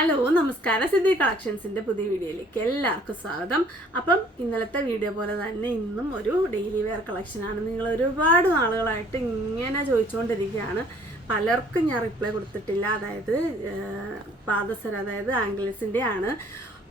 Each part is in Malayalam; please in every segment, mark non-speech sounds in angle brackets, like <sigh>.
ഹലോ നമസ്കാരം. സിദ്ധി കളക്ഷൻസിന്റെ പുതിയ വീഡിയോയിലേക്ക് എല്ലാവർക്കും സ്വാഗതം. അപ്പം ഇന്നലത്തെ വീഡിയോ പോലെ തന്നെ ഇന്നും ഒരു ഡെയിലി വെയർ കളക്ഷനാണ് നിങ്ങൾ ഒരുപാട് നാളുകളായിട്ട് ഇങ്ങനെ ചോദിച്ചുകൊണ്ടിരിക്കുകയാണ്. പലർക്കും ഞാൻ റിപ്ലൈ കൊടുത്തിട്ടില്ല. അതായത് പാദസര അതായത് ആംഗിൾസിന്റെ ആണ്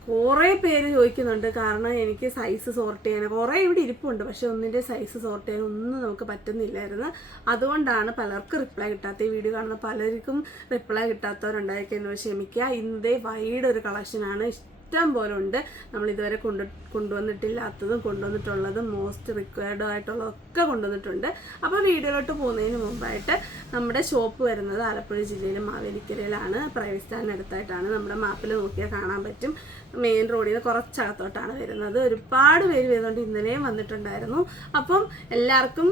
കുറേ പേര് ചോദിക്കുന്നുണ്ട്. കാരണം എനിക്ക് സൈസ് സോർട്ട് ചെയ്യാൻ കുറേ ഇവിടെ ഇരിപ്പുണ്ട്. പക്ഷെ ഒന്നിന്റെ സൈസ് സോർട്ട് ചെയ്യാൻ ഒന്നും നമുക്ക് പറ്റുന്നില്ലായിരുന്നു. അതുകൊണ്ടാണ് പലർക്കും റിപ്ലൈ കിട്ടാത്ത ഈ വീഡിയോ കാണുന്ന പലർക്കും റിപ്ലൈ കിട്ടാത്തവരുണ്ടായിരിക്കുന്നു ക്ഷമിക്കുക. ഇന്നത്തെ വൈഡ് ഒരു കളക്ഷനാണ് ഇഷ്ടം പോലെ ഉണ്ട്. നമ്മൾ ഇതുവരെ കൊണ്ട് കൊണ്ടുവന്നിട്ടില്ലാത്തതും കൊണ്ടുവന്നിട്ടുള്ളതും മോസ്റ്റ് റിക്വയർഡ് ആയിട്ടുള്ളതൊക്കെ കൊണ്ടുവന്നിട്ടുണ്ട്. അപ്പോൾ വീഡിയോയിലോട്ട് പോകുന്നതിന് മുമ്പായിട്ട് നമ്മുടെ ഷോപ്പ് വരുന്നത് ആലപ്പുഴ ജില്ലയിലെ മാവേലിക്കരയിലാണ്. പ്രൈവറ്റ് സ്റ്റാൻഡിന് നമ്മുടെ മാപ്പിൽ നോക്കിയാൽ കാണാൻ പറ്റും. മെയിൻ റോഡിൽ നിന്ന് കുറച്ചകത്തോട്ടാണ് വരുന്നത്. ഒരുപാട് പേര് വരുന്നുണ്ട് ഇന്നലെയും വന്നിട്ടുണ്ടായിരുന്നു. അപ്പം എല്ലാവർക്കും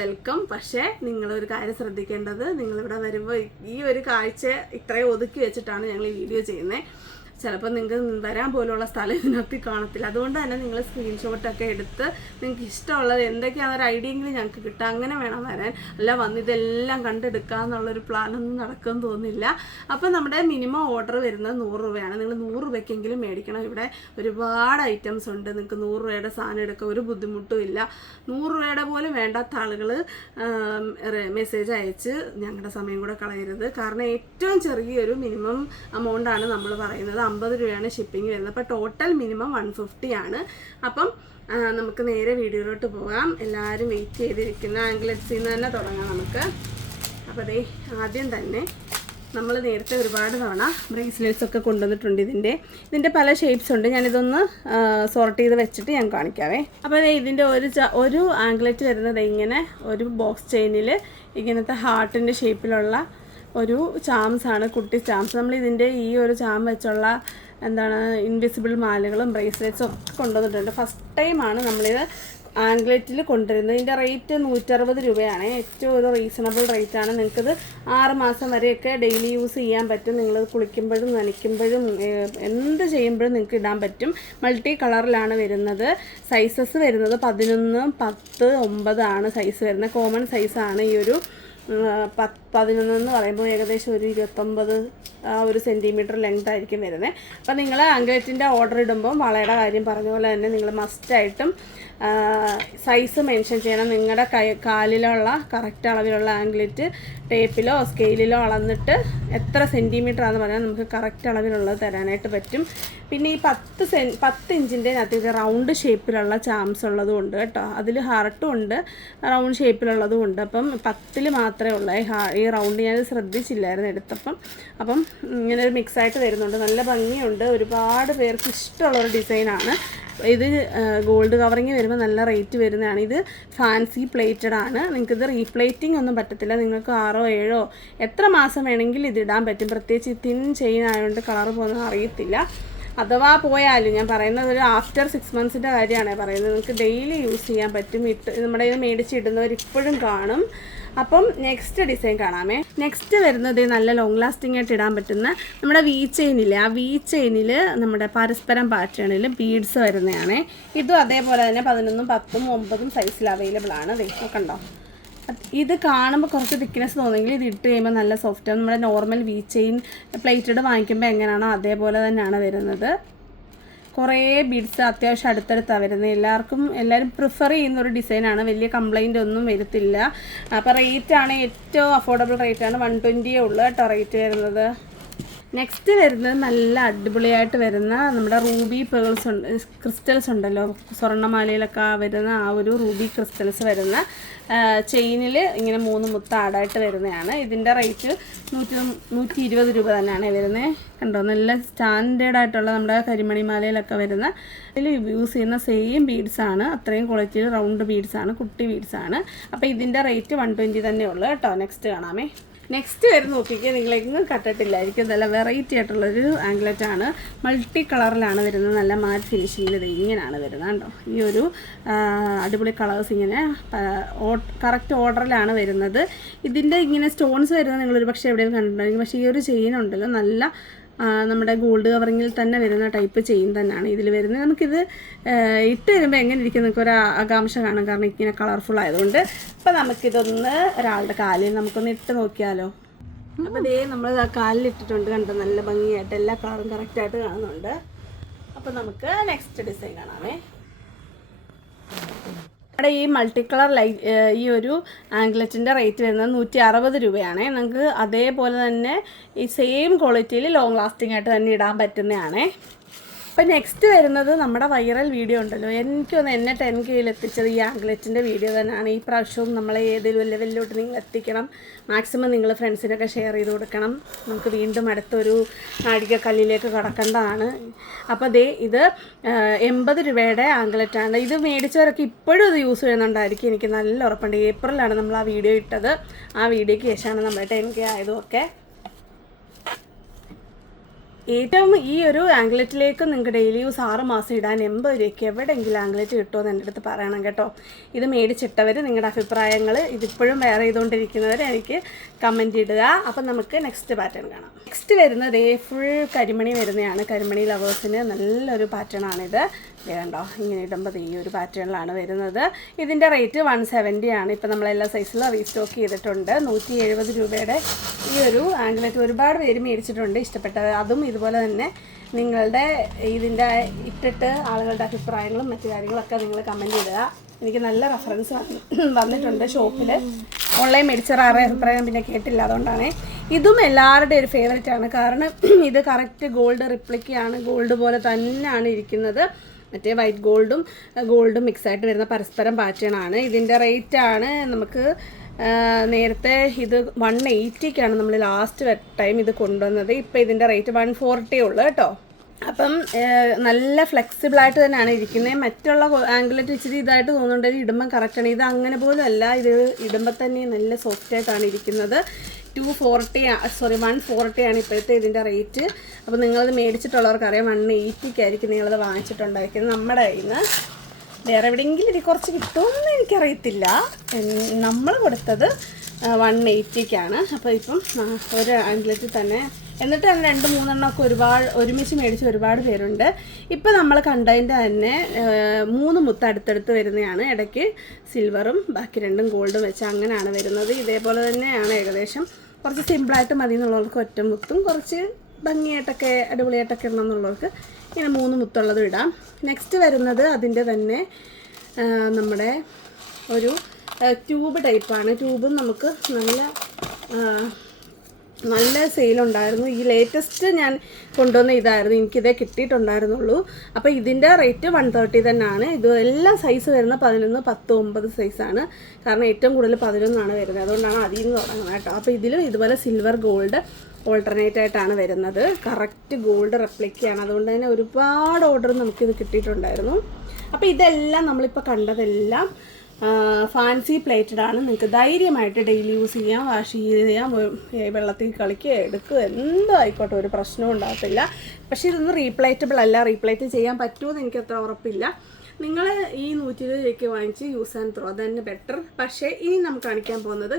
വെൽക്കം പക്ഷേ നിങ്ങളൊരു കാര്യം ശ്രദ്ധിക്കേണ്ടത് നിങ്ങളിവിടെ വരുമ്പോൾ ഈ ഒരു കാഴ്ച ഇത്രയും ഒതുക്കി വെച്ചിട്ടാണ് ഞങ്ങൾ ഈ വീഡിയോ ചെയ്യുന്നത്. ചിലപ്പോൾ നിങ്ങൾക്ക് വരാൻ പോലുള്ള സ്ഥലം ഇതിനകത്ത് കാണത്തില്ല. അതുകൊണ്ട് തന്നെ നിങ്ങൾ സ്ക്രീൻഷോട്ടൊക്കെ എടുത്ത് നിങ്ങൾക്ക് ഇഷ്ടമുള്ളത് എന്തൊക്കെയാണെന്നൊരു ഐഡിയ എങ്കിലും ഞങ്ങൾക്ക് കിട്ടുക. അങ്ങനെ വേണം വരാൻ. അല്ല വന്ന് ഇതെല്ലാം കണ്ടെടുക്കുക എന്നുള്ളൊരു പ്ലാനൊന്നും നടക്കുമെന്ന് തോന്നുന്നില്ല അപ്പോൾ നമ്മുടെ മിനിമം ഓർഡർ വരുന്നത് നൂറ് രൂപയാണ്. നിങ്ങൾ നൂറ് രൂപയ്ക്കെങ്കിലും മേടിക്കണം. ഇവിടെ ഒരുപാട് ഐറ്റംസ് ഉണ്ട്. നിങ്ങൾക്ക് നൂറ് രൂപയുടെ സാധനം എടുക്കുക ഒരു ബുദ്ധിമുട്ടും ഇല്ല. നൂറ് രൂപയുടെ പോലും വേണ്ടാത്ത ആളുകൾ മെസ്സേജ് അയച്ച് ഞങ്ങളുടെ സമയം കൂടെ കളയരുത്. കാരണം ഏറ്റവും ചെറിയൊരു മിനിമം എമൗണ്ടാണ് നമ്മൾ പറയുന്നത്. അമ്പത് രൂപയാണ് ഷിപ്പിംഗ് വരുന്നത്. അപ്പോൾ ടോട്ടൽ മിനിമം വൺ ഫിഫ്റ്റി ആണ്. അപ്പം നമുക്ക് നേരെ വീഡിയോയിലോട്ട് പോകാം. എല്ലാവരും വെയിറ്റ് ചെയ്തിരിക്കുന്ന ആംഗ്ലറ്റ്സിൽ നിന്ന് തന്നെ തുടങ്ങാം നമുക്ക്. അപ്പോൾ അതേ ആദ്യം തന്നെ നമ്മൾ നേരത്തെ ഒരുപാട് തവണ ബ്രേസ്ലെറ്റ്സ് ഒക്കെ കൊണ്ടുവന്നിട്ടുണ്ട് ഇതിന്റെ. ഇതിന്റെ പല ഷേപ്സ് ഉണ്ട്. ഞാനിതൊന്ന് സോർട്ട് ചെയ്ത് വെച്ചിട്ട് ഞാൻ കാണിക്കാവേ. അപ്പോൾ ഇതിന്റെ ഒരു ഒരു ആംഗ്ലറ്റ് വരുന്നത് ഇങ്ങനെ ഒരു ബോക്സ് ചെയിനിൽ ഇങ്ങനത്തെ ഹാർട്ടിന്റെ ഷേപ്പിലുള്ള ഒരു ചാംസ് ആണ് കുട്ടി ചാംസ്. നമ്മൾ ഇതിന്റെ ഈ ഒരു ചാം വെച്ചുള്ള എന്താണ് ഇൻവിസിബിൾ മാലകളും ബ്രേസ്ലെറ്റ്സും ഒക്കെ കൊണ്ടുവന്നിട്ടുണ്ട്. ഫസ്റ്റ് ടൈമാണ് നമ്മളിത് ആംഗ്ലറ്റിൽ കൊണ്ടുവരുന്നത്. ഇതിന്റെ റേറ്റ് നൂറ്ററുപത് രൂപയാണ്. ഏറ്റവും ഒരു റീസണബിൾ റേറ്റാണ് നിങ്ങൾക്കിത് ആറ് മാസം വരെയൊക്കെ ഡെയിലി യൂസ് ചെയ്യാൻ പറ്റും. നിങ്ങൾ കുളിക്കുമ്പോഴും നനയ്ക്കുമ്പോഴും എന്ത് ചെയ്യുമ്പോഴും നിങ്ങൾക്ക് ഇടാൻ പറ്റും. മൾട്ടി കളറിലാണ് വരുന്നത്. സൈസസ് വരുന്നത് പതിനൊന്ന് പത്ത് ഒമ്പതാണ് സൈസ് വരുന്നത്. കോമൺ സൈസാണ് ഈ ഒരു പത്ത് പതിനൊന്ന് എന്ന് പറയുമ്പോൾ ഏകദേശം ഒരു ഇരുപത്തൊമ്പത് ആ ഒരു സെന്റിമീറ്റർ ലെങ്ത് ആയിരിക്കും വരുന്നത് അപ്പോൾ നിങ്ങൾ ആംഗ്ലറ്റിന്റെ ഓർഡർ ഇടുമ്പോൾ വളയുടെ കാര്യം പറഞ്ഞ പോലെ തന്നെ നിങ്ങൾ മസ്റ്റായിട്ടും സൈസ് മെൻഷൻ ചെയ്യണം. നിങ്ങളുടെ കൈ കാലിലുള്ള കറക്റ്റ് അളവിലുള്ള ആംഗ്ലിറ്റ് ടേപ്പിലോ സ്കെയിലിലോ അളന്നിട്ട് എത്ര സെന്റിമീറ്റർ ആണെന്ന് പറഞ്ഞാൽ നമുക്ക് കറക്റ്റ് അളവിലുള്ളത് തരാനായിട്ട് പറ്റും. പിന്നെ ഈ പത്ത് സെൻ പത്ത് ഇഞ്ചിന്റെ അകത്തേക്ക് റൗണ്ട് ഷേപ്പിലുള്ള ചാംസ് ഉള്ളതും ഉണ്ട് കേട്ടോ. അതിൽ ഹാർട്ടും ഉണ്ട് റൗണ്ട് ഷേപ്പിലുള്ളതും ഉണ്ട്. അപ്പം പത്തിൽ മാത്രമേ ഉള്ളൂ. ഈ ഈ റൗണ്ട് ഞാൻ ശ്രദ്ധിച്ചില്ലായിരുന്നു എടുത്തപ്പം. അപ്പം ഇങ്ങനെ ഒരു മിക്സായിട്ട് വരുന്നുണ്ട്. നല്ല ഭംഗിയുണ്ട്. ഒരുപാട് പേർക്ക് ഇഷ്ടമുള്ള ഒരു ഡിസൈനാണ് ഇത് ഗോൾഡ് കവറിങ് വരുമ്പോൾ നല്ല റേറ്റ് വരുന്നതാണ്. ഇത് ഫാൻസി പ്ലേറ്റഡ് ആണ്. നിങ്ങൾക്കിത് റീപ്ലേറ്റിംഗ് ഒന്നും പറ്റത്തില്ല. നിങ്ങൾക്ക് ആറോ ഏഴോ എത്ര മാസം വേണമെങ്കിലും ഇത് ഇടാൻ പറ്റും. പ്രത്യേകിച്ച് തിൻ ചെയിൻ ആയതുകൊണ്ട് കളർ പോകുന്നത് അറിയത്തില്ല. അഥവാ പോയാലും ഞാൻ പറയുന്നത് ഒരു ആഫ്റ്റർ സിക്സ് മന്ത്സിന്റെ കാര്യമാണ് പറയുന്നത്. നിങ്ങൾക്ക് ഡെയിലി യൂസ് ചെയ്യാൻ പറ്റും. ഇട്ട് നമ്മുടെ ഇത് മേടിച്ചിടുന്നവർ ഇപ്പോഴും കാണും. അപ്പം നെക്സ്റ്റ് ഡിസൈൻ കാണാമേ. നെക്സ്റ്റ് വരുന്നത് നല്ല ലോങ് ലാസ്റ്റിംഗ് ആയിട്ട് ഇടാൻ പറ്റുന്ന നമ്മുടെ വി ചെയിനില്ലേ ആ വി ചെയിനിൽ നമ്മുടെ പരസ്പരം പാറ്റേണിൽ ബീഡ്സ് വരുന്നതാണ്. ഇതും അതേപോലെ തന്നെ പതിനൊന്നും പത്തും ഒമ്പതും സൈസിൽ അവൈലബിൾ ആണ്. വെക്കണ്ടോ കണ്ടോ ഇത് കാണുമ്പോൾ കുറച്ച് തിക്നെസ് തോന്നുമെങ്കിൽ ഇത് ഇട്ട് കഴിയുമ്പോൾ നല്ല സോഫ്റ്റ് നമ്മുടെ നോർമൽ വി ചെയിൻ പ്ലേറ്റഡ് വാങ്ങിക്കുമ്പോൾ എങ്ങനെയാണോ അതേപോലെ തന്നെയാണ് വരുന്നത്. കുറേ ബീഡ്സ് അത്യാവശ്യം അടുത്തടുത്താണ് വരുന്നത് എല്ലാവർക്കും എല്ലാവരും പ്രിഫർ ചെയ്യുന്ന ഒരു ഡിസൈനാണ് വലിയ കംപ്ലൈന്റ് ഒന്നും വരത്തില്ല. അപ്പോൾ റേറ്റ് ആണ് ഏറ്റവും അഫോർഡബിൾ റേറ്റ് ആണ്. വൺ ട്വന്റിയേ ഉള്ളൂ കേട്ടോ റേറ്റ് വരുന്നത്. നെക്സ്റ്റ് വരുന്നത് നല്ല അടിപൊളിയായിട്ട് വരുന്ന നമ്മുടെ റൂബി പേൾസ് ഉണ്ട് ക്രിസ്റ്റൽസ് ഉണ്ടല്ലോ. സ്വർണമാലയിലൊക്കെ വരുന്ന ആ ഒരു റൂബി ക്രിസ്റ്റൽസ് വരുന്ന ചെയിനിൽ ഇങ്ങനെ മൂന്ന് മുത്ത ആടായിട്ട് വരുന്നതാണ്. ഇതിന്റെ റേറ്റ് നൂറ്റി നൂറ്റി ഇരുപത് രൂപ തന്നെയാണ് വരുന്നത് കണ്ടോ? നല്ല സ്റ്റാൻഡേർഡ് ആയിട്ടുള്ള നമ്മുടെ കരിമണിമാലയിലൊക്കെ വരുന്ന ഇതിൽ യൂസ് ചെയ്യുന്ന സെയിം ബീഡ്സ് ആണ്. അത്രയും ക്വാളിറ്റിയിൽ റൗണ്ട് ബീഡ്സ് ആണ് കുട്ടി ബീഡ്സ് ആണ്. അപ്പോൾ ഇതിന്റെ റേറ്റ് വൺ ട്വന്റി തന്നെ ഉള്ളൂ കേട്ടോ. നെക്സ്റ്റ് കാണാമേ. നെക്സ്റ്റ് വരുന്ന നോക്കിക്കുക നിങ്ങളെങ്ങും കട്ടിട്ടില്ലായിരിക്കും നല്ല വെറൈറ്റി ആയിട്ടുള്ളൊരു ആംഗ്ലറ്റ് ആണ്. മൾട്ടി കളറിലാണ് വരുന്നത്. നല്ല മാറ്റ് ഫിനിഷിങ്ങിൽ ഇത് ഇങ്ങനെയാണ് വരുന്നത് കേട്ടോ ഈ ഒരു അടിപൊളി കളേഴ്സ് ഇങ്ങനെ കറക്റ്റ് ഓർഡറിലാണ് വരുന്നത്. ഇതിന്റെ ഇങ്ങനെ സ്റ്റോൺസ് വരുന്നത് നിങ്ങളൊരു പക്ഷേ എവിടെയും കണ്ടിട്ടുണ്ടായിരിക്കും പക്ഷേ ഈ ഒരു ചെയിൻ ഉണ്ടല്ലോ. നല്ല നമ്മുടെ ഗോൾഡ് കവറിങ്ങിൽ തന്നെ വരുന്ന ടൈപ്പ് ചെയിൻ തന്നെയാണ് ഇതിൽ വരുന്നത്. നമുക്കിത് ഇട്ട് വരുമ്പോൾ എങ്ങനെ ഇരിക്കും നമുക്ക് ഒരു ആകാംക്ഷ കാണും. കാരണം ഇങ്ങനെ കളർഫുൾ ആയതുകൊണ്ട്. അപ്പോൾ നമുക്കിതൊന്ന് ഒരാളുടെ കാലിൽ നമുക്കൊന്ന് ഇട്ട് നോക്കിയാലോ. അപ്പോൾ ഇതേ നമ്മൾ കാലിൽ ഇട്ടിട്ടുണ്ട് കണ്ടോ? നല്ല ഭംഗിയായിട്ട് എല്ലാ കളറും കറക്റ്റായിട്ട് കാണുന്നുണ്ട്. അപ്പോൾ നമുക്ക് നെക്സ്റ്റ് ഡിസൈൻ കാണാമേ. നമ്മുടെ ഈ മൾട്ടി കളർ ലൈ ഈ ഒരു ആംഗ്ലറ്റിന്റെ റേറ്റ് വരുന്നത് നൂറ്റി അറുപത് രൂപയാണ്. നമുക്ക് അതേപോലെ തന്നെ ഈ സെയിം ക്വാളിറ്റിയിൽ ലോങ് ലാസ്റ്റിംഗ് ആയിട്ട് തന്നെ ഇടാൻ പറ്റുന്നതാണേ. അപ്പം നെക്സ്റ്റ് വരുന്നത് നമ്മുടെ വൈറൽ വീഡിയോ ഉണ്ടല്ലോ. എനിക്കൊന്ന് എന്നെ ടെൻ കെയിൽ എത്തിച്ചത് ഈ ആംഗ്ലറ്റിന്റെ വീഡിയോ തന്നെയാണ്. ഈ പ്രാവശ്യവും നമ്മളെ ഏതെങ്കിലും ലെവലിലോട്ട് നിങ്ങൾ എത്തിക്കണം. മാക്സിമം നിങ്ങൾ ഫ്രണ്ട്സിനൊക്കെ ഷെയർ ചെയ്ത് കൊടുക്കണം. നമുക്ക് വീണ്ടും അടുത്തൊരു നാഴികക്കല്ലിലേക്ക് കടക്കേണ്ടതാണ്. അപ്പോൾ ദേ ഇത് എൺപത് രൂപയുടെ ആംഗ്ലറ്റാണ് ഇത് മേടിച്ചവരൊക്കെ ഇപ്പോഴും ഇത് യൂസ് ചെയ്യുന്നുണ്ടായിരിക്കും. എനിക്ക് നല്ല ഉറപ്പുണ്ട്. ഏപ്രിലാണ് നമ്മൾ ആ വീഡിയോ ഇട്ടത്. ആ വീഡിയോയ്ക്ക് ശേഷമാണ് നമ്മുടെ ടെൻ കെ ആയതും ഒക്കെ ഏറ്റവും ഈ ഒരു ആംഗ്ലറ്റിലേക്ക് നിങ്ങൾക്ക് ഡെയിലി യൂസ് ആറ് മാസം ഇടാൻ എൺപത് രൂപയ്ക്ക് എവിടെയെങ്കിലും ആംഗ്ലറ്റ് കിട്ടുമോ എന്ന് എന്റെ അടുത്ത് പറയണം കേട്ടോ. ഇത് മേടിച്ചിട്ടവർ നിങ്ങളുടെ അഭിപ്രായങ്ങൾ ഇതിപ്പോഴും വേറെ ചെയ്തുകൊണ്ടിരിക്കുന്നവർ എനിക്ക് കമന്റ് ഇടുക. അപ്പം നമുക്ക് നെക്സ്റ്റ് പാറ്റേൺ കാണാം. നെക്സ്റ്റ് വരുന്നത് ഏ ഫുൾ കരിമണി വരുന്നതാണ് കരിമണി ലവേഴ്സിന് നല്ലൊരു പാറ്റേൺ ആണിത്. വേണ്ടോ ഇങ്ങനെ ഇടുമ്പോൾ ഈ ഒരു പാറ്റേണിലാണ് വരുന്നത്. ഇതിന്റെ റേറ്റ് വൺ സെവന്റി ആണ്. ഇപ്പം നമ്മളെല്ലാ സൈസിലും റീസ്റ്റോക്ക് ചെയ്തിട്ടുണ്ട്. നൂറ്റി എഴുപത് രൂപയുടെ ഈ ഒരു ആംഗ്ലറ്റ് ഒരുപാട് പേര് മേടിച്ചിട്ടുണ്ട്. ഇഷ്ടപ്പെട്ടത് അതും ഇതുപോലെ തന്നെ നിങ്ങളുടെ ഇതിന്റെ ഇട്ടിട്ട് ആളുകളുടെ അഭിപ്രായങ്ങളും മറ്റു കാര്യങ്ങളൊക്കെ നിങ്ങൾ കമന്റ് ചെയ്തുക എനിക്ക് നല്ല റെഫറൻസ് <clears throat> വന്നിട്ടുണ്ട് ഷോപ്പിൽ ഓൺലൈൻ മേടിച്ച ആരുടെ അഭിപ്രായം പിന്നെ കേട്ടില്ല. അതുകൊണ്ടാണ് ഇതും എല്ലാവരുടെയും ഒരു ഫേവറേറ്റ് ആണ്. കാരണം <clears throat> ഇത് കറക്റ്റ് ഗോൾഡ് റിപ്ലിക്കയാണ് ഗോൾഡ് പോലെ തന്നെയാണ് ഇരിക്കുന്നത്. മറ്റേ വൈറ്റ് ഗോൾഡും ഗോൾഡും മിക്സ് ആയിട്ട് വരുന്ന പരസ്പരം പാറ്റേൺ ആണ്. ഇതിന്റെ റേറ്റാണ് നമുക്ക് നേരത്തെ ഇത് വൺ എയ്റ്റിക്കാണ് നമ്മൾ ലാസ്റ്റ് ടൈം ഇത് കൊണ്ടുവന്നത്. ഇപ്പോൾ ഇതിന്റെ റേറ്റ് വൺ ഫോർട്ടി ഉള്ളു കേട്ടോ. അപ്പം നല്ല ഫ്ലെക്സിബിൾ ആയിട്ട് തന്നെയാണ് ഇരിക്കുന്നത് മറ്റുള്ള ആംഗിളറ്റ് ഇച്ചിരി ഇതായിട്ട് തോന്നുന്നുണ്ട് ഇടുമ്പം കറക്റ്റാണ് ഇത് അങ്ങനെ പോലും അല്ല. ഇത് ഇടുമ്പോൾ തന്നെ നല്ല സോഫ്റ്റ് ആയിട്ടാണ് ഇരിക്കുന്നത്. Two forty sorry one forty ആണ് ഇപ്പോഴത്തെ ഇതിന്റെ റേറ്റ് അപ്പോൾ നിങ്ങളത് മേടിച്ചിട്ടുള്ളവർക്ക് അറിയാം വൺ എയ്റ്റിക്കായിരിക്കും നിങ്ങളത് വാങ്ങിച്ചിട്ടുണ്ടായിരിക്കുന്നത് നമ്മുടെ കയ്യിൽ നിന്ന് വേറെ എവിടെയെങ്കിലും ഇത് കുറച്ച് കിട്ടുമെന്ന് എനിക്കറിയത്തില്ല. നമ്മൾ കൊടുത്തത് വൺ എയ്റ്റിക്കാണ് അപ്പോൾ ഇപ്പം ഒരു ആംഗ്ലറ്റിൽ തന്നെ. എന്നിട്ട് തന്നെ രണ്ട് മൂന്നെണ്ണമൊക്കെ ഒരുപാട് ഒരുമിച്ച് മേടിച്ച് ഒരുപാട് പേരുണ്ട്. ഇപ്പം നമ്മൾ കണ്ടതിന്റെ തന്നെ മൂന്ന് മുത്ത് അടുത്തടുത്ത് വരുന്നതാണ്. ഇടയ്ക്ക് സിൽവറും ബാക്കി രണ്ടും ഗോൾഡും വെച്ച് അങ്ങനെയാണ് വരുന്നത്. ഇതേപോലെ തന്നെയാണ് ഏകദേശം. കുറച്ച് സിമ്പിളായിട്ട് മതി എന്നുള്ളവർക്ക് ഒറ്റ മുത്തും കുറച്ച് ഭംഗിയായിട്ടൊക്കെ അടിപൊളിയായിട്ടൊക്കെ ഇടണം എന്നുള്ളവർക്ക് ഇങ്ങനെ മൂന്ന് മുത്തുള്ളതും ഇടാം. നെക്സ്റ്റ് വരുന്നത് അതിന്റെ തന്നെ നമ്മുടെ ഒരു ട്യൂബ് ടൈപ്പാണ് ട്യൂബും നമുക്ക് നല്ല നല്ല സെയിലുണ്ടായിരുന്നു ഈ ലേറ്റസ്റ്റ് ഞാൻ കൊണ്ടുവന്ന ഇതായിരുന്നു. എനിക്കിതേ കിട്ടിയിട്ടുണ്ടായിരുന്നുള്ളൂ. അപ്പോൾ ഇതിന്റെ റേറ്റ് വൺ തേർട്ടി തന്നെയാണ്. ഇത് എല്ലാ സൈസ് വരുന്ന പതിനൊന്ന് പത്ത് ഒമ്പത് സൈസാണ് കാരണം ഏറ്റവും കൂടുതൽ പതിനൊന്നാണ് വരുന്നത്. അതുകൊണ്ടാണ് അതിൽ നിന്ന് തുടങ്ങുന്നത് കേട്ടോ. അപ്പോൾ ഇതിലും ഇതുപോലെ സിൽവർ ഗോൾഡ് ഓൾട്ടർനേറ്റ് ആയിട്ടാണ് വരുന്നത്. കറക്റ്റ് ഗോൾഡ് റെപ്ലിക്കയാണ് അതുകൊണ്ട് തന്നെ ഒരുപാട് ഓർഡർ നമുക്കിത് കിട്ടിയിട്ടുണ്ടായിരുന്നു. അപ്പോൾ ഇതെല്ലാം നമ്മളിപ്പോൾ കണ്ടതെല്ലാം ഫാൻസി പ്ലേറ്റഡ് ആണ്. നിങ്ങൾക്ക് ധൈര്യമായിട്ട് ഡെയിലി യൂസ് ചെയ്യാം വാഷ് ചെയ്യാം വെള്ളത്തിൽ കളിക്കുക എടുക്കുക. എന്തോ ആയിക്കോട്ടെ ഒരു പ്രശ്നവും ഉണ്ടാകത്തില്ല. പക്ഷേ ഇതൊന്നും റീപ്ലേറ്റബിൾ അല്ല. റീപ്ലേറ്റ് ചെയ്യാൻ പറ്റുമെന്ന് എനിക്ക് അത്ര ഉറപ്പില്ല. നിങ്ങൾ ഈ നൂറ്റി ഇരുപത് രൂപയ്ക്ക് വാങ്ങിച്ച് യൂസ് ആൻഡ് ത്രോ തന്നെ ബെറ്റർ പക്ഷേ ഇനി നമുക്ക് കാണിക്കാൻ പോകുന്നത്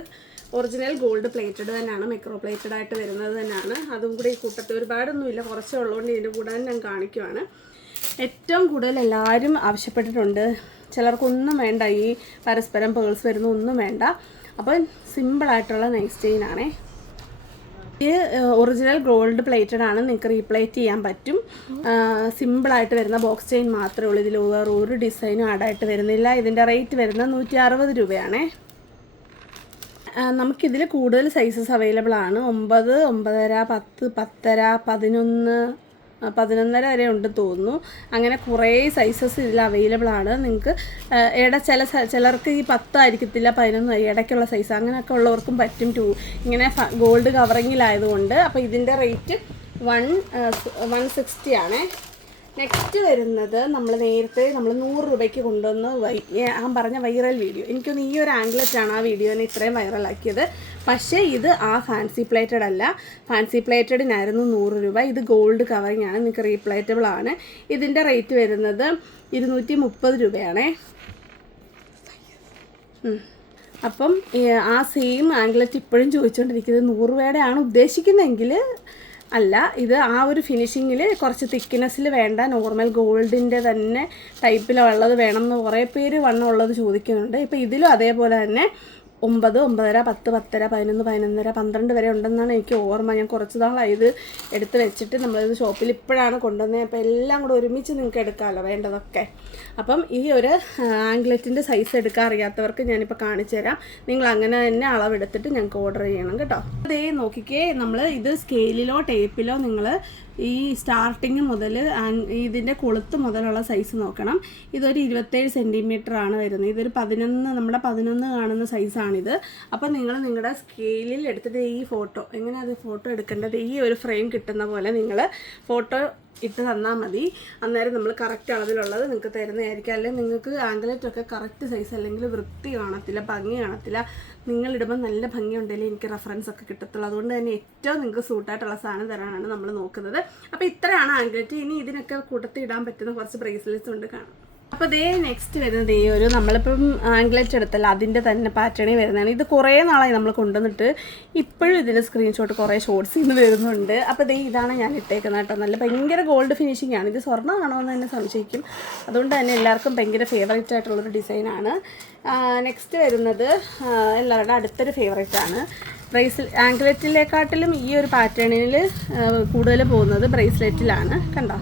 ഒറിജിനൽ ഗോൾഡ് പ്ലേറ്റഡ് തന്നെയാണ് മൈക്രോ പ്ലേറ്റഡ് ആയിട്ട് വരുന്നത് തന്നെയാണ്. അതും കൂടി ഈ കൂട്ടത്തിൽ ഒരുപാടൊന്നുമില്ല കുറച്ചേ ഉള്ളതുകൊണ്ട് ഇതിന്റെ കൂടെ ഞാൻ കാണിക്കുവാണ്. ഏറ്റവും കൂടുതൽ എല്ലാവരും ആവശ്യപ്പെട്ടിട്ടുണ്ട്. ചിലർക്കൊന്നും വേണ്ട ഈ പരസ്പരം പേഴ്സ് വരുന്ന ഒന്നും വേണ്ട. അപ്പം സിമ്പിളായിട്ടുള്ള നൈസ് ആണേ. ഇത് ഒറിജിനൽ ഗോൾഡ് പ്ലേറ്റഡ് ആണ്. നിങ്ങൾക്ക് റീപ്ലേറ്റ് ചെയ്യാൻ പറ്റും. സിമ്പിളായിട്ട് വരുന്ന ബോക്സ് ചെയിൻ മാത്രമേ ഉള്ളൂ. ഇതിൽ വേറെ ഒരു ഡിസൈനും ആഡായിട്ട് വരുന്നില്ല. ഇതിന്റെ റേറ്റ് വരുന്നത് നൂറ്റി അറുപത് രൂപയാണേ. നമുക്കിതിൽ കൂടുതൽ സൈസസ് അവൈലബിൾ ആണ്. ഒമ്പത് ഒമ്പതര പത്ത് പത്തര പതിനൊന്ന് പതിനൊന്നര വരെ ഉണ്ട് തോന്നുന്നു. അങ്ങനെ കുറേ സൈസസ് ഇതിൽ അവൈലബിൾ ആണ്. നിങ്ങൾക്ക് ഇട ചില ചിലർക്ക് ഈ പത്തായിരിക്കത്തില്ല പതിനൊന്ന് ഇടയ്ക്കുള്ള സൈസ് അങ്ങനെയൊക്കെ ഉള്ളവർക്കും പറ്റും ടു ഇങ്ങനെ ഗോൾഡ് കവറിങ്ങിലായതുകൊണ്ട് അപ്പോൾ ഇതിന്റെ റേറ്റ് വൺ വൺ സിക്സ്റ്റി ആണേ. നെക്സ്റ്റ് വരുന്നത് നമ്മൾ നേരത്തെ നമ്മൾ നൂറ് രൂപയ്ക്ക് കൊണ്ടുവന്ന് വൈ ഞാൻ പറഞ്ഞ വൈറൽ വീഡിയോ എനിക്കൊന്ന് ഈ ഒരു ആംഗ്ലറ്റാണ് ആ വീഡിയോനെ ഇത്രയും വൈറലാക്കിയത് പക്ഷേ ഇത് ആ ഫാൻസി പ്ലേറ്റഡ് അല്ല. ഫാൻസി പ്ലേറ്റഡിനായിരുന്നു നൂറ് രൂപ. ഇത് ഗോൾഡ് കവറിങ് ആണ്. നിങ്ങൾക്ക് റീപ്ലേറ്റബിൾ ആണ്. ഇതിന്റെ റേറ്റ് വരുന്നത് ഇരുന്നൂറ്റി മുപ്പത് രൂപയാണേ അപ്പം ആ സെയിം ആംഗ്ലറ്റ് ഇപ്പോഴും ചോദിച്ചുകൊണ്ടിരിക്കുന്നത് നൂറ് രൂപയുടെ ആണ് ഉദ്ദേശിക്കുന്നതെങ്കിൽ അല്ല ഇത് ആ ഒരു ഫിനിഷിങ്ങിൽ കുറച്ച് തിക്നെസ്സിൽ വേണ്ട നോർമൽ ഗോൾഡിന്റെ തന്നെ ടൈപ്പിലുള്ളത് വേണം എന്ന് കുറേ പേര് വണ്ണം ഉള്ളത് ചോദിക്കുന്നുണ്ട്. ഇപ്പോൾ ഇതിലും അതേപോലെ തന്നെ ഒമ്പത് ഒമ്പതര പത്ത് പത്തര പതിനൊന്ന് പതിനൊന്നര പന്ത്രണ്ട് വരെ ഉണ്ടെന്നാണ് എനിക്ക് ഓർമ്മ. ഞാൻ കുറച്ച് നാളായി ഇത് എടുത്ത് വെച്ചിട്ട് നമ്മളിത് ഷോപ്പിൽ ഇപ്പോഴാണ് കൊണ്ടുവന്നത്. അപ്പോൾ എല്ലാം കൂടെ ഒരുമിച്ച് നിങ്ങൾക്ക് എടുക്കാമല്ലോ വേണ്ടതൊക്കെ. അപ്പം ഈ ഒരു ആംഗ്ലറ്റിന്റെ സൈസ് എടുക്കാൻ അറിയാത്തവർക്ക് ഞാനിപ്പോൾ കാണിച്ചു തരാം. നിങ്ങൾ അങ്ങനെ തന്നെ അളവെടുത്തിട്ട് ഞങ്ങൾക്ക് ഓർഡർ ചെയ്യണം കേട്ടോ. അതേ നോക്കിക്കേ നമ്മൾ ഇത് സ്കെയിലിലോ ടേപ്പിലോ നിങ്ങൾ ഈ സ്റ്റാർട്ടിങ് മുതൽ ഇതിന്റെ കൊളുത്ത് മുതലുള്ള സൈസ് നോക്കണം. ഇതൊരു ഇരുപത്തേഴ് സെന്റിമീറ്റർ ആണ് വരുന്നത്. ഇതൊരു പതിനൊന്ന് നമ്മുടെ പതിനൊന്ന് കാണുന്ന സൈസാണിത് അപ്പോൾ നിങ്ങൾ നിങ്ങളുടെ സ്കെയിലിൽ എടുത്തിട്ട് ഈ ഫോട്ടോ എങ്ങനെ അത് ഫോട്ടോ എടുക്കേണ്ടത്? ഈ ഒരു ഫ്രെയിം കിട്ടുന്ന പോലെ നിങ്ങൾ ഫോട്ടോ ഇട്ട് തന്നാൽ മതി. അന്നേരം നമ്മൾ കറക്റ്റ് അളവിലുള്ളത് നിങ്ങൾക്ക് തരുന്നതായിരിക്കും. അല്ലെങ്കിൽ നിങ്ങൾക്ക് ആംഗലറ്റൊക്കെ കറക്റ്റ് സൈസ് അല്ലെങ്കിൽ വൃത്തി കാണത്തില്ല ഭംഗി കാണത്തില്ല. നിങ്ങളിടുമ്പോൾ നല്ല ഭംഗി ഉണ്ടെങ്കിൽ എനിക്ക് റെഫറൻസ് ഒക്കെ കിട്ടത്തുള്ളൂ. അതുകൊണ്ട് തന്നെ ഏറ്റവും നിങ്ങൾക്ക് സൂട്ടായിട്ടുള്ള സാധനം തരാനാണ് നമ്മൾ നോക്കുന്നത്. അപ്പോൾ ഇത്രയാണ് ആംഗലറ്റ് ഇനി ഇതിനൊക്കെ കൂട്ടത്തിൽ ഇടാൻ പറ്റുന്ന കുറച്ച് ബ്രേസ്ലെറ്റ്സ് ഉണ്ട് കാണാം. അപ്പോൾ ദേ നെക്സ്റ്റ് വരുന്നത് ഈ ഒരു നമ്മളിപ്പം ആംഗ്ലറ്റ് എടുത്തല്ല അതിന്റെ തന്നെ പാറ്റേണിൽ വരുന്നതാണ്. ഇത് കുറേ നാളായി നമ്മൾ കൊണ്ടുവന്നിട്ട് ഇപ്പോഴും ഇതിന് സ്ക്രീൻഷോട്ട് കുറേ ഷോർട്സ് ഇന്ന് വരുന്നുണ്ട്. അപ്പോൾ ദേ ഇതാണ് ഞാൻ ഇട്ടേക്കുന്നത് കേട്ടോ. നല്ല ഭയങ്കര ഗോൾഡ് ഫിനിഷിംഗ് ആണ്. ഇത് സ്വർണമാണോ എന്ന് തന്നെ സംശയിക്കും. അതുകൊണ്ട് തന്നെ എല്ലാവർക്കും ഭയങ്കര ഫേവറേറ്റ് ആയിട്ടുള്ളൊരു ഡിസൈനാണ് നെക്സ്റ്റ് വരുന്നത് എല്ലാവരുടെ അടുത്തൊരു ഫേവറേറ്റ് ആണ്. ബ്രേസ്ലെ ആംഗ്ലറ്റിലേക്കാട്ടിലും ഈ ഒരു പാറ്റേണിൽ കൂടുതൽ പോകുന്നത് ബ്രേസ്ലെറ്റിലാണ് കണ്ടോ?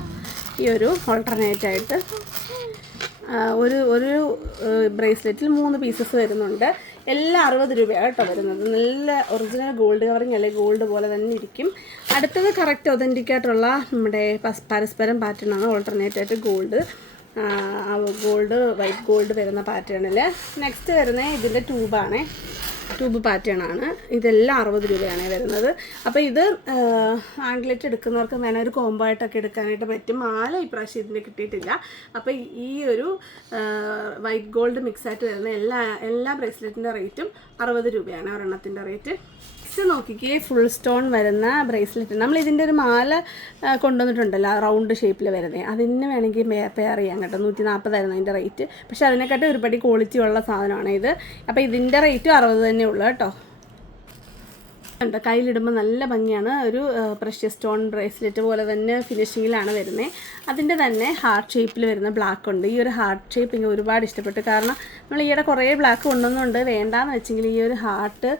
ഈ ഒരു ഓൾട്ടർനേറ്റ് ആയിട്ട്. ഒരു ഒരു ബ്രേസ്ലെറ്റിൽ മൂന്ന് പീസസ് വരുന്നുണ്ട്. എല്ലാം അറുപത് രൂപയാണ് കേട്ടോ വരുന്നത്. നല്ല ഒറിജിനൽ ഗോൾഡ് കവറിങ് അല്ലെങ്കിൽ ഗോൾഡ് പോലെ തന്നെ ഇരിക്കും. അടുത്തത് കറക്റ്റ് ഒതന്റിക് ആയിട്ടുള്ള നമ്മുടെ പരസ്പരം പാറ്റേൺ ആണ് ഓൾട്ടർനേറ്റ് ആയിട്ട് ഗോൾഡ് ഗോൾഡ് വൈറ്റ് ഗോൾഡ് വരുന്ന പാറ്റേണിൽ നെക്സ്റ്റ് വരുന്നത് ഇതിന്റെ ട്യൂബാണേ ട്യൂബ് പാറ്റേൺ ആണ്. ഇതെല്ലാം അറുപത് രൂപയാണ് വരുന്നത്. അപ്പോൾ ഇത് ആംഗ്ലറ്റ് എടുക്കുന്നവർക്ക് വേണേൽ ഒരു കോംബോ ആയിട്ടൊക്കെ എടുക്കാനായിട്ട് പറ്റും. മാല ഇപ്രാവശ്യം ഇതിന്റെ കിട്ടിയിട്ടില്ല. അപ്പോൾ ഈ ഒരു വൈറ്റ് ഗോൾഡ് മിക്സ് ആയിട്ട് വരുന്ന എല്ലാ എല്ലാ ബ്രേസ്ലെറ്റിന്റെ റേറ്റും അറുപത് രൂപയാണ്. ഒരെണ്ണത്തിന്റെ റേറ്റ്. നെക്സ്റ്റ് നോക്കിക്കേ ഫുൾ സ്റ്റോൺ വരുന്ന ബ്രേസ്ലെറ്റ് നമ്മൾ ഇതിന്റെ ഒരു മാല കൊണ്ടുവന്നിട്ടുണ്ടല്ലോ റൗണ്ട് ഷേപ്പിൽ വരുന്നത് അതിന് വേണമെങ്കിൽ പെയർ ചെയ്യാൻ കേട്ടോ. നൂറ്റി നാൽപ്പതായിരുന്നു അതിന്റെ റേറ്റ് പക്ഷേ അതിനെക്കാട്ടി ഒരുപടി ക്വാളിറ്റി ഉള്ള സാധനമാണ് ഇത്. അപ്പോൾ ഇതിന്റെ റേറ്റും അറുപത് തന്നെ ഉള്ളു കേട്ടോ. ഉണ്ട് കയ്യിലിടുമ്പോൾ നല്ല ഭംഗിയാണ്. ഒരു പ്രഷ്യസ് സ്റ്റോൺ ബ്രേസ്ലെറ്റ് പോലെ തന്നെ ഫിനിഷിങ്ങിലാണ് വരുന്നത് അതിന്റെ തന്നെ ഹാർട്ട് ഷേപ്പിൽ വരുന്ന ബ്ലാക്ക് ഉണ്ട്. ഈ ഒരു ഹാർട്ട് ഷേപ്പ് എനിക്ക് ഒരുപാട് ഇഷ്ടപ്പെട്ടു. കാരണം നമ്മൾ ഈയിടെ കുറേ ബ്ലാക്ക് കൊണ്ടുവന്നുണ്ട്. വേണ്ടാന്ന് വെച്ചെങ്കിൽ ഈ ഒരു ഹാർട്ട്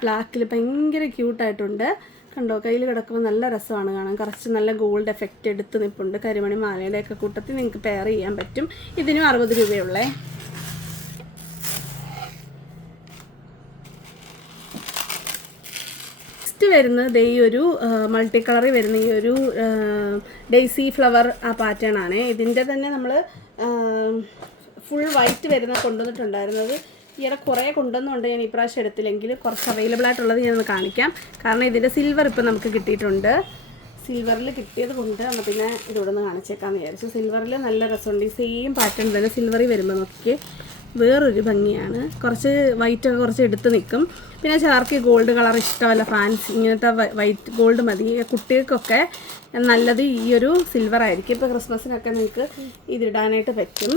ബ്ലാക്കിൽ ഭയങ്കര ക്യൂട്ടായിട്ടുണ്ട് കണ്ടോ കയ്യിൽ കിടക്കുമ്പോൾ നല്ല രസമാണ് കാണാൻ. കുറച്ച് നല്ല ഗോൾഡ് എഫക്റ്റ് എടുത്ത് നിൽപ്പുണ്ട് കരിമണി മാലയുടെയൊക്കെ കൂട്ടത്തിൽ നിങ്ങൾക്ക് പെയർ ചെയ്യാൻ പറ്റും. ഇതിനും അറുപത് രൂപയുള്ളേ. നെക്സ്റ്റ് വരുന്നത് ദേ ഈ ഒരു മൾട്ടി കളറിൽ വരുന്ന ഈ ഒരു ഡെയ്സി ഫ്ലവർ ആ പാറ്റേൺ ആണ്. ഇതിന്റെ തന്നെ നമ്മൾ ഫുൾ വൈറ്റ് വരുന്ന കൊണ്ടുവന്നിട്ടുണ്ടായിരുന്നത് ഈയിടെ കുറേ കൊണ്ടുവന്നുകൊണ്ട് ഞാൻ ഇപ്രാവശ്യം എടുത്തില്ലെങ്കിൽ കുറച്ച് അവൈലബിൾ ആയിട്ടുള്ളത് ഞാനൊന്ന് കാണിക്കാം. കാരണം ഇതിന്റെ സിൽവർ ഇപ്പം നമുക്ക് കിട്ടിയിട്ടുണ്ട്. സിൽവറിൽ കിട്ടിയത് കൊണ്ട് എന്നാൽ പിന്നെ ഇതിവിടെ നിന്ന് കാണിച്ചേക്കാമെന്ന് വിചാരിച്ചു. സിൽവറിൽ നല്ല രസമുണ്ട്. ഈ സെയിം പാറ്റേൺ തന്നെ സിൽവറിൽ വരുമ്പോൾ നോക്കിക്ക്. വേറൊരു ഭംഗിയാണ്. കുറച്ച് വൈറ്റ് ഒക്കെ കുറച്ച് എടുത്ത് നിൽക്കും. പിന്നെ ചിലർക്ക് ഗോൾഡ് കളർ ഇഷ്ടമല്ല. ഫാൻസ് ഇങ്ങനത്തെ വൈറ്റ് ഗോൾഡ് മതി. കുട്ടികൾക്കൊക്കെ നല്ലത് ഈ ഒരു സിൽവർ ആയിരിക്കും. ഇപ്പോൾ ക്രിസ്മസിനൊക്കെ നിങ്ങൾക്ക് ഇതിടാനായിട്ട് പറ്റും.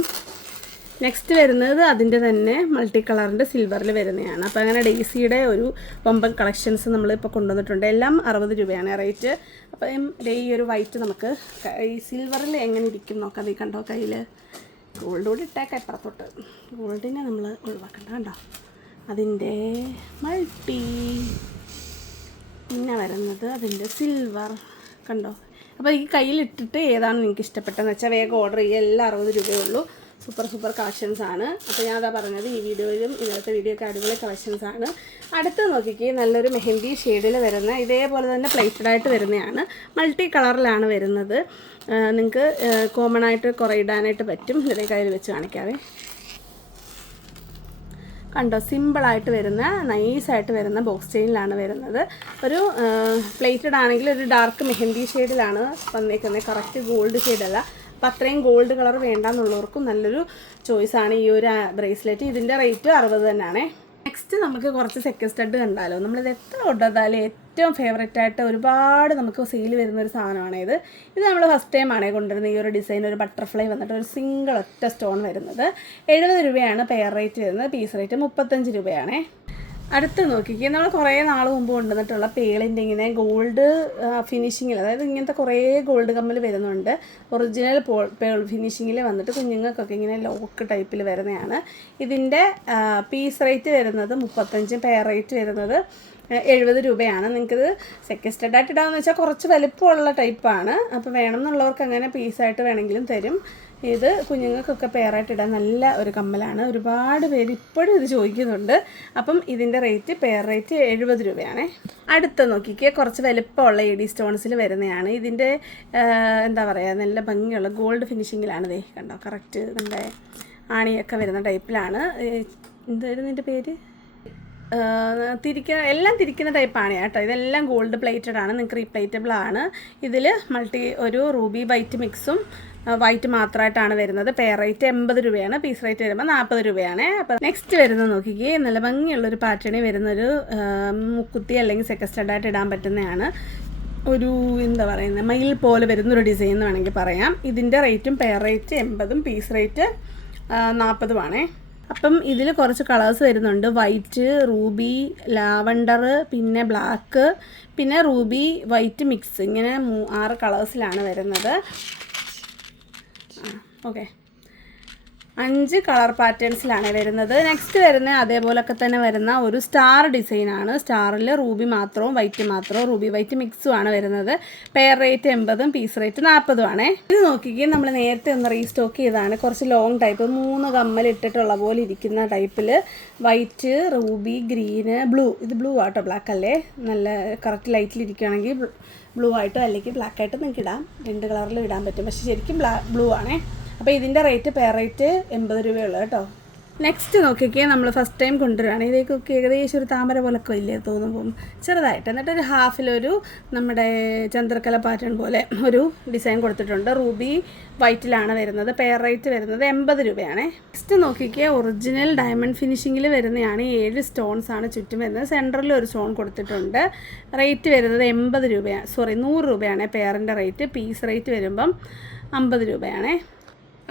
നെക്സ്റ്റ് വരുന്നത് അതിന്റെ തന്നെ മൾട്ടി കളറിന്റെ സിൽവറിൽ വരുന്നതാണ് അപ്പോൾ അങ്ങനെ ഡെയ്സിയുടെ ഒരു വമ്പൻ കളക്ഷൻസ് നമ്മൾ ഇപ്പോൾ കൊണ്ടുവന്നിട്ടുണ്ട്. എല്ലാം അറുപത് രൂപയാണ് റേറ്റ് അപ്പം ഈ ഒരു വൈറ്റ് നമുക്ക് ഈ സിൽവറിൽ എങ്ങനെ ഇരിക്കും നോക്കാം. നീ കണ്ടോ കയ്യിൽ ഗോൾഡ് കൂടി ഇട്ടേക്കാം ഇപ്പുറത്തോട്ട് ഗോൾഡിനെ നമ്മൾ ഒഴിവാക്കണ്ട കണ്ടോ? അതിന്റെ മൾട്ടി പിന്നെ വരുന്നത് അതിന്റെ സിൽവർ കണ്ടോ? അപ്പോൾ ഈ കയ്യിലിട്ടിട്ട് ഏതാണ് നിങ്ങൾക്ക് ഇഷ്ടപ്പെട്ടതെന്ന് വെച്ചാൽ വേഗം ഓർഡർ ചെയ്യുക. എല്ലാം അറുപത് രൂപയേ ഉള്ളൂ. സൂപ്പർ സൂപ്പർ കളക്ഷൻസ് ആണ്. അപ്പോൾ ഞാൻ അതാ പറഞ്ഞത് ഈ വീഡിയോയിലും ഇന്നത്തെ വീഡിയോ ഒക്കെ അടിപൊളി കളക്ഷൻസ് ആണ്. അടുത്ത് നോക്കിക്കേ നല്ലൊരു മെഹന്തി ഷെയ്ഡിൽ വരുന്ന ഇതേപോലെ തന്നെ പ്ലേറ്റഡ് ആയിട്ട് വരുന്നതാണ് മൾട്ടി കളറിലാണ് വരുന്നത്. നിങ്ങൾക്ക് കോമൺ ആയിട്ട് കുറേ ഇടാനായിട്ട് പറ്റും. ഇതേ കയ്യിൽ വെച്ച് കാണിക്കാവേ. കണ്ടോ സിമ്പിളായിട്ട് വരുന്ന നൈസായിട്ട് വരുന്ന ബോക്സ് ചെയിനിലാണ് വരുന്നത്. ഒരു പ്ലേറ്റഡ് ആണെങ്കിൽ ഒരു ഡാർക്ക് മെഹന്തി ഷെയ്ഡിലാണ് വന്നേക്കുന്നത് കറക്റ്റ് ഗോൾഡ് ഷെയ്ഡല്ല. അപ്പം അത്രയും ഗോൾഡ് കളർ വേണ്ടാന്നുള്ളവർക്കും നല്ലൊരു ചോയ്സാണ് ഈ ഒരു ബ്രേസ്ലെറ്റ് ഇതിന്റെ റേറ്റ് അറുപത് തന്നെയാണ്. നെക്സ്റ്റ് നമുക്ക് കുറച്ച് സെക്കൻഡ് സ്റ്റഡ് കണ്ടാലോ. നമ്മളിത് എത്ര കൊണ്ടുവന്നാലും ഏറ്റവും ഫേവറേറ്റ് ആയിട്ട് ഒരുപാട് നമുക്ക് സെയിൽ വരുന്ന ഒരു സാധനമാണ് ഇത്. ഇത് നമ്മൾ ഫസ്റ്റ് ടൈം ആണേ കൊണ്ടുവരുന്നത്. ഈ ഒരു ഡിസൈൻ ഒരു ബട്ടർഫ്ലൈ വന്നിട്ട് ഒരു സിംഗിൾ ഒറ്റ സ്റ്റോൺ വരുന്നത്. എഴുപത് രൂപയാണ് പെയർ റേറ്റ് വരുന്നത്. പീസ് റേറ്റ് മുപ്പത്തഞ്ച് രൂപയാണേ. അടുത്ത് നോക്കിക്കേ നമ്മൾ കുറേ നാൾ മുമ്പ് കൊണ്ടുവന്നിട്ടുള്ള പേളിന്റെ ഇങ്ങനെ ഗോൾഡ് ഫിനിഷിങ്ങിൽ അതായത് ഇങ്ങനത്തെ കുറേ ഗോൾഡ് കമ്മൽ വരുന്നുണ്ട്. ഒറിജിനൽ പോൾ പേൾ ഫിനിഷിങ്ങിൽ വന്നിട്ട് കുഞ്ഞുങ്ങൾക്കൊക്കെ ഇങ്ങനെ ലോക്ക് ടൈപ്പിൽ വരുന്നതാണ്. ഇതിന്റെ പീസ് റേറ്റ് വരുന്നത് മുപ്പത്തഞ്ചും പെയർ റേറ്റ് വരുന്നത് എഴുപത് രൂപയാണ്. നിങ്ങൾക്കിത് സെക്കൻഡ് ആയിട്ട് ഇടാമെന്ന് വെച്ചാൽ കുറച്ച് വലിപ്പമുള്ള ടൈപ്പാണ് അപ്പോൾ വേണമെന്നുള്ളവർക്ക് അങ്ങനെ പീസായിട്ട് വേണമെങ്കിലും തരും. ഇത് കുഞ്ഞുങ്ങൾക്കൊക്കെ പേറായിട്ട് ഇടാൻ നല്ല ഒരു കമ്മലാണ്. ഒരുപാട് പേര് ഇപ്പോഴും ഇത് ചോദിക്കുന്നുണ്ട്. അപ്പം ഇതിന്റെ റേറ്റ് പെയർ റേറ്റ് എഴുപത് രൂപയാണ്. അടുത്ത നോക്കിക്കേ കുറച്ച് വലുപ്പമുള്ള എ ഡി സ്റ്റോൺസിൽ വരുന്നതാണ് ഇതിന്റെ എന്താ പറയുക നല്ല ഭംഗിയുള്ള ഗോൾഡ് ഫിനിഷിങ്ങിലാണ് ദേ കണ്ടോ കറക്റ്റ് നമ്മുടെ ആണിയൊക്കെ വരുന്ന ടൈപ്പിലാണ് എന്തായിരുന്നു ഇതിന്റെ പേര്? തിരിക്കുന്ന എല്ലാം തിരിക്കുന്ന ടൈപ്പാണ് കേട്ടോ. ഇതെല്ലാം ഗോൾഡ് പ്ലേറ്റഡ് ആണ് നിങ്ങൾക്ക് റീപ്ലേറ്റബിൾ ആണ്. ഇതിൽ മൾട്ടി ഒരു റൂബി വൈറ്റ് മിക്സും വൈറ്റ് മാത്രമായിട്ടാണ് വരുന്നത്. പെയർ റേറ്റ് എൺപത് രൂപയാണ് പീസ് റേറ്റ് വരുമ്പോൾ നാൽപ്പത് രൂപയാണ്. അപ്പോൾ നെക്സ്റ്റ് വരുന്നത് നോക്കിക്കേ നല്ല ഭംഗിയുള്ളൊരു പാറ്റേണിൽ വരുന്നൊരു മുക്കുത്തി അല്ലെങ്കിൽ സെക്കൻഡ് ആയിട്ട് ഇടാൻ പറ്റുന്നതാണ്. ഒരു എന്താ പറയുന്നത് മയിൽ പോലെ വരുന്നൊരു ഡിസൈൻ എന്ന് വേണമെങ്കിൽ പറയാം. ഇതിന്റെ റേറ്റും പെയർ റേറ്റ് എൺപതും പീസ് റേറ്റ് നാൽപ്പതുമാണേ അപ്പം ഇതിൽ കുറച്ച് കളേഴ്സ് വരുന്നുണ്ട്. വൈറ്റ് റൂബി ലാവണ്ടർ പിന്നെ ബ്ലാക്ക് പിന്നെ റൂബി വൈറ്റ് മിക്സ് ഇങ്ങനെ ആറ് കളേഴ്സിലാണ് വരുന്നത്. ഓക്കെ അഞ്ച് കളർ പാറ്റേൺസിലാണ് വരുന്നത്. നെക്സ്റ്റ് വരുന്ന അതേപോലൊക്കെ തന്നെ വരുന്ന ഒരു സ്റ്റാർ ഡിസൈനാണ് സ്റ്റാറിൽ റൂബി മാത്രവും വൈറ്റ് മാത്രവും റൂബി വൈറ്റ് മിക്സും ആണ് വരുന്നത്. പെയർ റേറ്റ് എൺപതും പീസ് റേറ്റ് നാൽപ്പതും ആണ് ഇത് നോക്കിക്കുകയും നമ്മൾ നേരത്തെ ഒന്ന് റീസ്റ്റോക്ക് ചെയ്തതാണ്. കുറച്ച് ലോങ് ടൈപ്പ് മൂന്ന് കമ്മൽ ഇട്ടിട്ടുള്ള പോലെ ഇരിക്കുന്ന ടൈപ്പിൽ വൈറ്റ് റൂബി ഗ്രീന് ബ്ലൂ ഇത് ബ്ലൂ ആട്ടോ ബ്ലാക്ക് അല്ലേ? നല്ല കറക്റ്റ് ലൈറ്റിൽ ഇരിക്കുകയാണെങ്കിൽ ബ്ലൂ ആയിട്ടോ അല്ലെങ്കിൽ ബ്ലാക്ക് ആയിട്ടോ നിങ്ങൾക്ക് ഇടാം. രണ്ട് കളറിലും ഇടാൻ പറ്റും. പക്ഷേ ശരിക്കും ബ്ലാ ബ്ലൂ ആണേ. അപ്പോൾ ഇതിന്റെ റേറ്റ് പെയർ റേറ്റ് എൺപത് രൂപയുള്ളൂ കേട്ടോ. നെക്സ്റ്റ് നോക്കിയൊക്കെ നമ്മൾ ഫസ്റ്റ് ടൈം കൊണ്ടുവരികയാണ് ഇതേക്കൊക്കെ ഏകദേശം ഒരു താമര പോലൊക്കെ ഇല്ലേ തോന്നുമ്പം. ചെറുതായിട്ട്. എന്നിട്ട് ഒരു ഹാഫിലൊരു നമ്മുടെ ചന്ദ്രക്കല പാറ്റേൺ പോലെ ഒരു ഡിസൈൻ കൊടുത്തിട്ടുണ്ട്. റൂബി വൈറ്റിലാണ് വരുന്നത്. പെയർ റേറ്റ് വരുന്നത് എൺപത് രൂപയാണ്. നെക്സ്റ്റ് നോക്കിക്കേ ഒറിജിനൽ ഡയമണ്ട് ഫിനിഷിങ്ങിൽ വരുന്നതാണ് ഏഴ് സ്റ്റോൺസ് ആണ് ചുറ്റും വരുന്നത്. സെന്ററിൽ ഒരു സ്റ്റോൺ കൊടുത്തിട്ടുണ്ട്. റേറ്റ് വരുന്നത് എൺപത് രൂപയാണ് സോറി നൂറ് രൂപയാണ് പെയറിന്റെ റേറ്റ് പീസ് റേറ്റ് വരുമ്പം അമ്പത് രൂപയാണേ.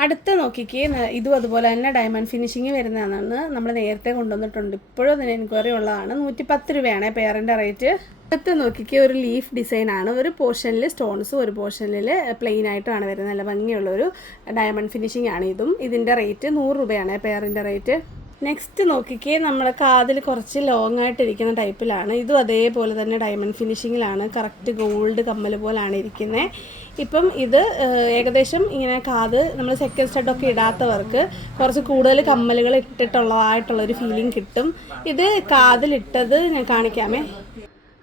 അടുത്ത നോക്കിക്ക് ഇതും അതുപോലെ തന്നെ ഡയമണ്ട് ഫിനിഷിങ് വരുന്നതാണ് നമ്മൾ നേരത്തെ കൊണ്ടുവന്നിട്ടുണ്ട്. ഇപ്പോഴും അതിന് എൻക്വയറി ഉള്ളതാണ്. നൂറ്റി പത്ത് രൂപയാണ് പെയറിന്റെ റേറ്റ് അടുത്ത് നോക്കിക്ക് ഒരു ലീഫ് ഡിസൈൻ ആണ്. ഒരു പോർഷനിൽ സ്റ്റോൺസ് ഒരു പോർഷനിൽ പ്ലെയിൻ ആയിട്ടാണ് വരുന്നത്. നല്ല ഭംഗിയുള്ള ഒരു ഡയമണ്ട് ഫിനിഷിംഗ് ആണ് ഇതും. ഇതിന്റെ റേറ്റ് നൂറ് രൂപയാണ് പെയറിന്റെ റേറ്റ് നെക്സ്റ്റ് നോക്കിക്കേ നമ്മുടെ കാതിൽ കുറച്ച് ലോങ് ആയിട്ടിരിക്കുന്ന ടൈപ്പിലാണ് ഇതും അതേപോലെ തന്നെ ഡയമണ്ട് ഫിനിഷിങ്ങിലാണ് കറക്റ്റ് ഗോൾഡ് കമ്മൽ പോലാണ് ഇരിക്കുന്നത് ഇപ്പം ഇത് ഏകദേശം ഇങ്ങനെ കാത് നമ്മൾ സെക്കൻഡ് സ്റ്റഡൊക്കെ ഇടാത്തവർക്ക് കുറച്ച് കൂടുതൽ കമ്മലുകൾ ഇട്ടിട്ടുള്ളതായിട്ടുള്ളൊരു ഫീലിംഗ് കിട്ടും. ഇത് കാതിലിട്ടത് ഞാൻ കാണിക്കാമേ.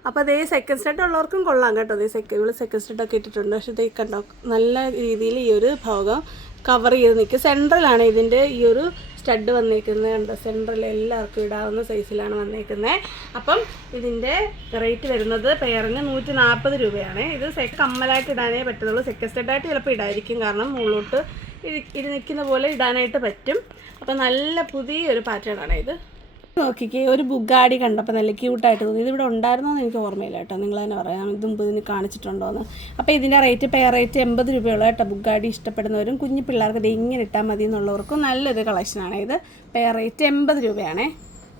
അപ്പോൾ അതേ സെക്കൻഡ് സ്റ്റഡ് ഉള്ളവർക്കും കൊള്ളാം കേട്ടോ. അതേ സെക്കൻഡ് ഇവൾ സെക്കൻഡ് സ്റ്റെഡൊക്കെ ഇട്ടിട്ടുണ്ട്. പക്ഷേ ഇത് കണ്ടോ നല്ല രീതിയിൽ ഈ ഒരു ഭാഗം കവർ ചെയ്ത് നിൽക്കും സെൻട്രലാണ് ഇതിന്റെ ഈ ഒരു സ്റ്റഡ് വന്നേക്കുന്നത് കണ്ടോ? സെൻട്രൽ എല്ലാവർക്കും ഇടാവുന്ന സൈസിലാണ് വന്നിരിക്കുന്നത് അപ്പം ഇതിന്റെ റേറ്റ് വരുന്നത് പെയറിന് നൂറ്റി നാൽപ്പത് രൂപയാണ്. ഇത് സെക്ക് കമ്മലായിട്ട് ഇടാനേ പറ്റത്തുള്ളൂ. സെക്ക് സ്റ്റഡായിട്ട് ചിലപ്പോൾ ഇടായിരിക്കും. കാരണം മുകളിലോട്ട് ഇരി നിൽക്കുന്ന പോലെ ഇടാനായിട്ട് പറ്റും. അപ്പം നല്ല പുതിയൊരു പാറ്റേണാണ് ഇത്. നോക്കിക്കേ ഒരു ബുഗാടി കണ്ടപ്പോൾ നല്ല ക്യൂട്ടായിട്ട് തോന്നി. ഇതിവിടെ ഉണ്ടായിരുന്നോ എന്ന് എനിക്ക് ഓർമ്മയില്ല കേട്ടോ. നിങ്ങൾ തന്നെ പറയാം. ഇത് മുമ്പ് ഇതിന് കാണിച്ചിട്ടുണ്ടോയെന്ന് അപ്പോൾ ഇതിന്റെ റേറ്റ് പെയർ റേറ്റ് എൺപത് രൂപയുള്ള കേട്ടോ. ബുഗാടി ഇഷ്ടപ്പെടുന്നവരും കുഞ്ഞു പിള്ളേർക്ക് ഇത് ഇങ്ങനെ ഇട്ടാൽ മതി എന്നുള്ളവർക്കും നല്ലൊരു കളക്ഷനാണ് ഇത്. പെയർ റേറ്റ് എൺപത് രൂപയാണേ.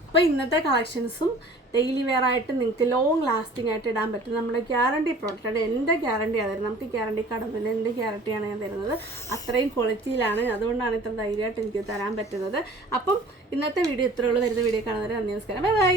അപ്പോൾ ഇന്നത്തെ കളക്ഷൻസും ഡെയിലി വെയർ ആയിട്ട് നിങ്ങൾക്ക് ലോങ് ലാസ്റ്റിംഗ് ആയിട്ട് ഇടാൻ പറ്റും. നമ്മുടെ ഗ്യാരണ്ടി പ്രോഡക്റ്റ് എന്റെ ഗ്യാരണ്ടി തരുന്നത്. നമുക്ക് ഗ്യാരണ്ടി കടമില്ല എന്റെ ഗ്യാരണ്ടിയാണ് ഞാൻ തരുന്നത്. അത്രയും ക്വാളിറ്റിയിലാണ് അതുകൊണ്ടാണ് ഇത്ര ധൈര്യമായിട്ട് എനിക്ക് തരാൻ പറ്റുന്നത്. അപ്പം ഇന്നത്തെ വീഡിയോ ഇത്രയുള്ളൂ വരുന്ന വീഡിയോ കാണുന്നവരെ നന്ദി നമസ്കാരം. Bye bye